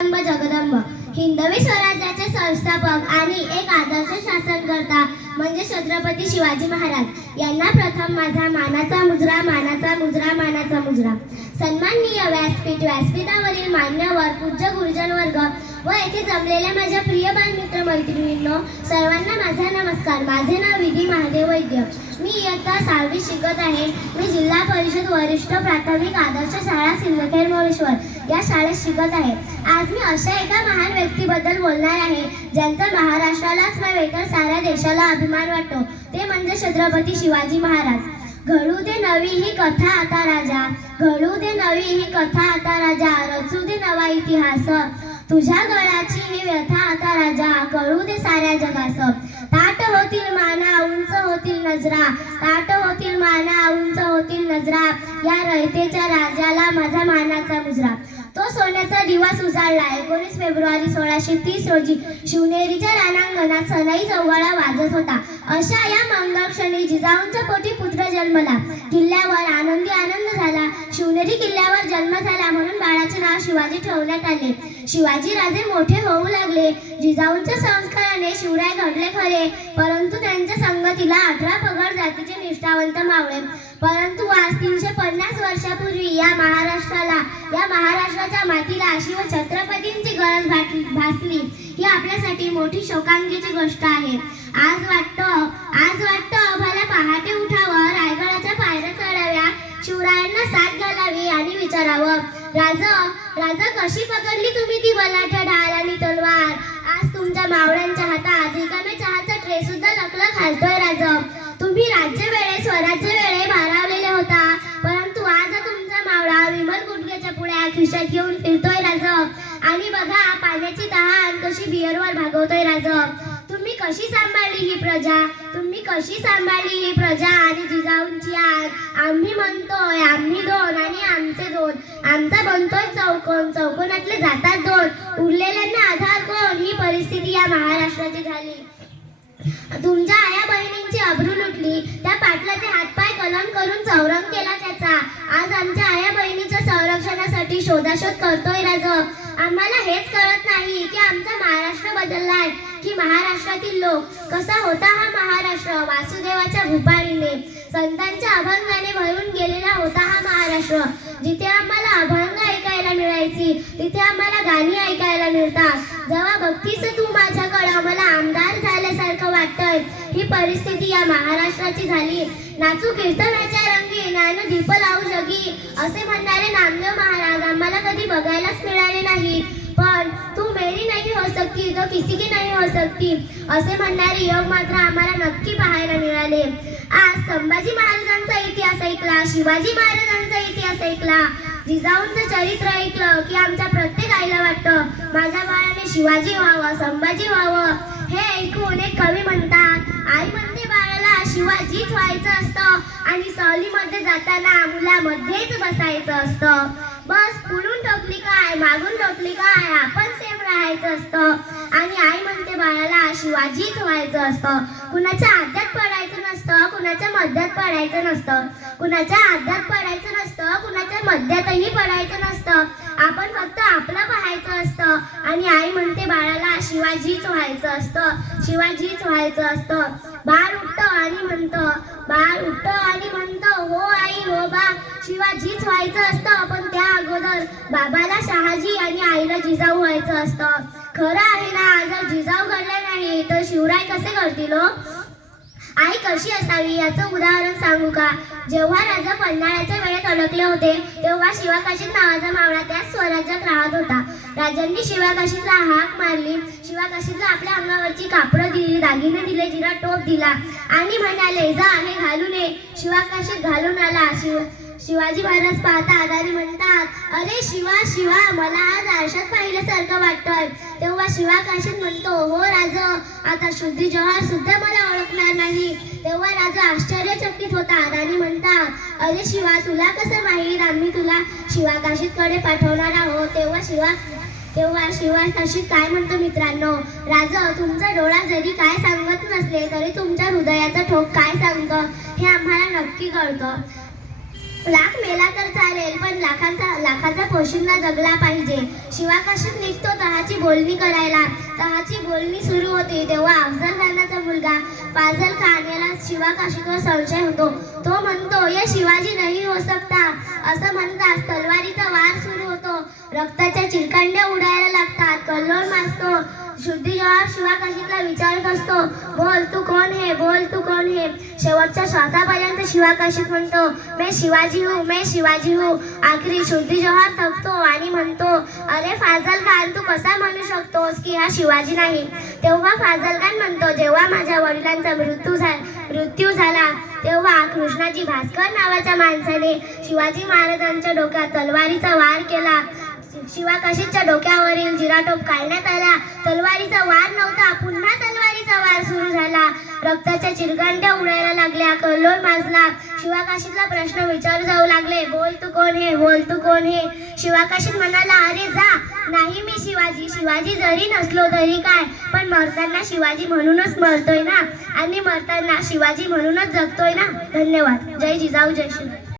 जगदंब हिंदवी स्वराज्याचे संस्थापक आणि एक आदर्श शासनकर्ता म्हणजे छत्रपती शिवाजी महाराज यांना प्रथम माझा मानाचा मुजरा मानाचा मुजरा मानाचा मुजरा। सन्माननीय व्यासपीठ व्यासपीठावरील मान्यवर पूज्य गुरुजन वर्ग व येथे जमलेल्या माझ्या प्रिय बालमित्र मैत्रिणींनो, सर्वांना माझा नमस्कार। माझे नाव विधी महादेव वैद्य। मी इयत्ता 6वी शिकत आहे। मी जिल्हा परिषद वरिष्ठ प्राथमिक आदर्श शाळा सिंदखेड मोरेश्वर या शाळेत शिकत आहे। आज मी अशा एका महान व्यक्तीबद्दल बोलणार आहे ज्यांचा महाराष्ट्रालाच नव्हे तर साऱ्या देशाला अभिमान वाटतो, ते म्हणजे छत्रपती शिवाजी महाराज। घडू दे नवी ही कथा आता राजा, घडू दे नवी ही कथा आता राजा, रचू दे नवा इतिहास, तुझ्या गळाची ही व्यथा आता राजा, कळू दे साऱ्या जगास। ताट होतील माना उंच होतील नजरा, ताट होतील माना उंच होतील नजरा, या रयतेच्या राजाला माझा मानाचा मुजरा। तो सोन्याचा दिवस उजाडला 19 फेब्रुवारी 1630 रोजी शिवनेरीच्या रणांगणात सनई चौघडा वाजत होता। अशा या मंगलक्षणी जिजाऊंच्या पोटी पुत्र जन्मला। किल्ल्यावर आनंदी आनंद झाला। शिवनेरी किल्ल्यावर जन्म झाला म्हणून बाळाचे नाव शिवाजी ठेवण्यात आले। शिवाजी राजे मोठे होऊ लागले। जिजाऊंच्या संस्काराने शिवराय घडले खरे, परंतु त्यांच्या संगतीला 18 पगड जातीचे निष्ठावंत मावळे। परंतु आज 350 वर्षापूर्वी या महाराष्ट्राच्या मातीला शिव छत्रपतींची गरज भासली, ही आपल्यासाठी मोठी शोकांतिची गोष्ट आहे। आज वाटतं भला पहाटे उठावं, रायगडाच्या पायऱ्या चढाव्या, शिवरायांना साथ घालावी आणि विचारावं, राजा कशी पकडली तुम्ही ती बलाढ्य ढाल आणि तलवार। आज तुमच्या मावळ्यांच्या हातात रिकामे चहाचा ट्रे सुद्धा लखलख घालतोय राजा। तुम्ही राज्य वेळे स्वराज्य वेळे भारावलेले होता, परंतु आज तुमचा मावळा विमल गुटक्याच्या पुड्या खिशात घेऊन फिरतोय राजा। आणि बघा पाण्याची तहान कशी बिअरवर भागवतोय राजा। तुम्ही कशी सांभाळली ही प्रजा, तुम्ही कशी सांभाळली ही प्रजा। आणि जिजाऊंची आग आम्ही म्हणतोय आम्ही दोन आणि आमचे दोन, आमचा बनतोय चौकोन, चौकोनातले जातात दोन, उरलेल्यांना आधार कोण, ही परिस्थिती या महाराष्ट्राची झाली। तुमच्या आया बहिणींची अब्रू लुटली, त्या पाटलाचे हातपाय कलम करून चौरंग केला त्याचा। आज आमच्या आया बहिणीच्या संरक्षणासाठी शोधाशोध करतोय राजा। आम्हाला हेच कळत नाही की आमचा महाराष्ट्र बदललाय की महाराष्ट्रातील लोक। कसा होता हा महाराष्ट्र वासुदेवाच्या भूपाळीने, संतांच्या अभंगाने भरून गेलेला होता हा महाराष्ट्र। जिथे आम्हाला अभंग ऐकायला मिळायची तिथे आम्हाला गाणी ऐकायला मिळतात। जेव्हा बघतीस तू माझ्याकडं मला आमदार झाल्यासारखं वाटतंय, ही परिस्थिती या महाराष्ट्राची झाली। नाचू कीर्तनाच्या रंगी ज्ञान दीप लावू जगी, असे म्हणणारे नामदेव महाराज आम्हाला कधी बघायलाच मिळाले नाही। पण तू मेरी नहीं हो सकती तो किसी की नहीं हो सकती, असे म्हणणारे योग मात्र आम्हाला नक्की पाहायला मिळाले। आज संभाजी महाराजांचा इतिहास ऐकला, शिवाजी महाराजांचा इतिहास ऐकला, जिजाऊंचं चरित्र ऐकलं की आमच्या प्रत्येक आईला वाटतं माझ्या बाळाने शिवाजी व्हावं, संभाजी व्हावं। हे ऐकून एक कवी म्हणतात, आई म्हणते बाळाला शिवाजीच व्हायचं असतं आणि सहलीमध्ये जाताना मुलामध्येच बसायचं असतं। बस पुढून टोकली काय मागून टोकली काय, आपण सेम राहायचं असतं। आणि आई म्हणते बाळाला शिवाजीच व्हायचं असतं। कुणाच्या आद्यात पडायचं नसतं, कुणाच्या मध्यात पडायचं नसतं, कुणाच्या आद्यात पडायचं नसतं, कुणाच्या मध्यातही पडायचं नसतं। आपण फक्त आपलं पाहायचं असतं। आणि आई म्हणते बाळाला शिवाजीच व्हायचं असतं, शिवाजीच व्हायचं असतं। बाळ उठतं आणि म्हणतं, बाळ उठतं आणि म्हणतं, हो आई हो बा, शिवाजीच व्हायचं असतं। पण त्या अगोदर बाबाला शहाजी आणि आईला जिजाऊ व्हायचं असतं। खरं आहे ना, जर जिजाऊ घडले नाही तर शिवराय कसे घडतील हो? आई कशी असावी याचं उदाहरण सांगू का? जेव्हा राजा पन्हाळ्याच्या वेळेत अडकले होते तेव्हा शिवाकाशीत नावाचा मावळा त्याच स्वराज्यात राहत होता। राजांनी शिवाकाशीतला हाक मारली, शिवाकाशीतला आपल्या अंगावरची कापडं दिली, दागिने दिले, जिरा टोप दिला आणि म्हणाले जा हे घालून ये। शिवाकाशीत घालून आला। शिवाजी महाराज पाहतात आणि म्हणतात, अरे शिवा शिवा मला आज आरशात पाहिल्यासारखं वाटतंय। तेव्हा शिवाकाशीत म्हणतो, हो राजा आता शुद्धी जवाहर सुद्धा मला ओळखणार नाही। तेव्हा राजा आश्चर्यचकित होतात आणि म्हणतात, अरे शिवा तुला कसं माहीत आम्ही तुला शिवाकाशीतकडे पाठवणार आहोत। तेव्हा शिवाकाशीत काय म्हणतो मित्रांनो, राजा तुमचा डोळा जरी काय सांगत नसले तरी तुमच्या हृदयाचा ठोक काय सांगतं हे आम्हाला नक्की कळतं। लाख मेला तर चालेल, पण लाखाचा पोशिंदा जगला पाहिजे. शिवाकाशीत निघतो तहाची बोलणी करायला. तहाची बोलणी सुरू होती तेव्हा अफजल खानाचा मुलगा फाजल खान याला शिवाकाशीतवर संशय होतो. तो म्हणतो, ये शिवाजी नाही हो सकता. असं म्हणताच तलवारीचा वार सुरू होतो. रक्ताच्या चिरकांड्या उडायला लागतात. कल्लोळ माजतो. शुद्धी जवाहर शिवाकाशीतला विचारत असतो, बोल तू कोण है, बोल तू कोण है. शेवटच्या श्वासापर्यंत शिवाकाशीत म्हणतो, मैं शिवाजी हूँ, मैं शिवाजी हूँ. आखरी शुद्धी जवाहर थकतो आणि म्हणतो, अरे फाजल खान, तू कसा म्हणू शकतोस की हा शिवाजी नाही. तेव्हा फाजल खान म्हणतो, जेव्हा माझ्या वडिलांचा मृत्यू झाला तेव्हा कृष्णाजी भास्कर नावाच्या माणसाने शिवाजी महाराजांच्या डोक्यात तलवारीचा वार केला. शिवाकाशीच्या डोक्यावरील जिराटोप काढण्यात आला. तलवारीचा वार नव्हता, पुन्हा तलवारीचा वार सुरू झाला. रक्ताच्या चिरकांड्या उडायला लागल्या. कल्लोळ माजला. शिवाकाशीतला प्रश्न विचारू जाऊ लागले, बोल तू कोण है, बोल तू कोण है. शिवाकाशीत म्हणाला, अरे जा, नाही मी शिवाजी जरी नसलो तरी काय, पण मरताना शिवाजी म्हणूनच मरतोय ना, आणि मरताना शिवाजी म्हणूनच जगतोय ना. धन्यवाद. जय जिजाऊ, जय शिवराय.